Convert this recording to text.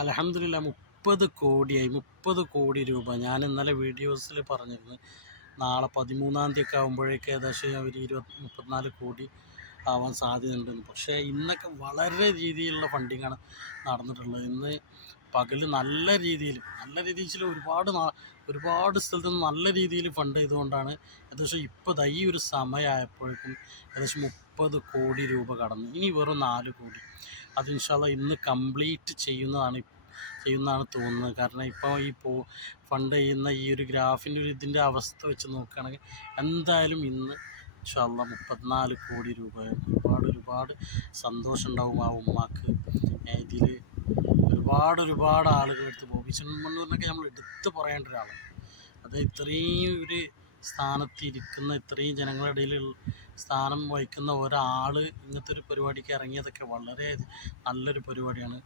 അലഹമില്ല മുപ്പത് കോടിയായി. മുപ്പത് കോടി രൂപ. ഞാൻ ഇന്നലെ വീഡിയോസിൽ പറഞ്ഞിരുന്നു നാളെ പതിമൂന്നാം തീയതി ഒക്കെ ആകുമ്പോഴേക്ക് ഏകദേശം അവർ ഇരുപത്തി മുപ്പത്തിനാല് കോടി ആവാൻ സാധ്യതയുണ്ടെന്ന്. പക്ഷേ ഇന്നൊക്കെ വളരെ രീതിയിലുള്ള ഫണ്ടിങ്ങാണ് നടന്നിട്ടുള്ളത്. ഇന്ന് പകൽ നല്ല രീതിയിൽ നല്ല രീതിയിൽ ഒരുപാട് ഒരുപാട് സ്ഥലത്ത് നിന്ന് നല്ല രീതിയിൽ ഫണ്ട് ചെയ്തുകൊണ്ടാണ് ഏകദേശം ഇപ്പോൾ ദൈ ഒരു സമയമായപ്പോഴേക്കും ഏകദേശം മുപ്പത് കോടി രൂപ കടന്നു. ഇനി വെറും നാല് കോടി. അത് ഇൻഷാല്ല ഇന്ന് കംപ്ലീറ്റ് ചെയ്യുന്നതാണ് ചെയ്യുന്നതാണ് തോന്നുന്നത്. കാരണം ഇപ്പോൾ ഈ പോ ഫണ്ട് ചെയ്യുന്ന ഈ ഒരു ഗ്രാഫിന്റെ ഒരു ഇതിന്റെ അവസ്ഥ വെച്ച് നോക്കുകയാണെങ്കിൽ എന്തായാലും ഇന്ന് ഇൻഷാല്ല മുപ്പത്തിനാല് കോടി രൂപ ഒരുപാട് ഒരുപാട് സന്തോഷം ഉണ്ടാവും ആ ഉമ്മാക്ക്. ഇതിൽ ഒരുപാട് ഒരുപാട് ആളുകൾ എടുത്ത് ബോബി ചെമ്മണ്ണൂരിനൊക്കെ നമ്മൾ എടുത്ത് പറയേണ്ട ഒരാളാണ് അത് ഇത്രയും ഒരു സ്ഥാനത്ത് ഇരിക്കുന്ന ഇത്രയും ജനങ്ങളുടെ ഇടയിൽ സ്ഥാനം വഹിക്കുന്ന ഒരാൾ ഇങ്ങനത്തെ ഒരു പരിപാടിക്ക് ഇറങ്ങിയതൊക്കെ വളരെ നല്ലൊരു പരിപാടിയാണ്.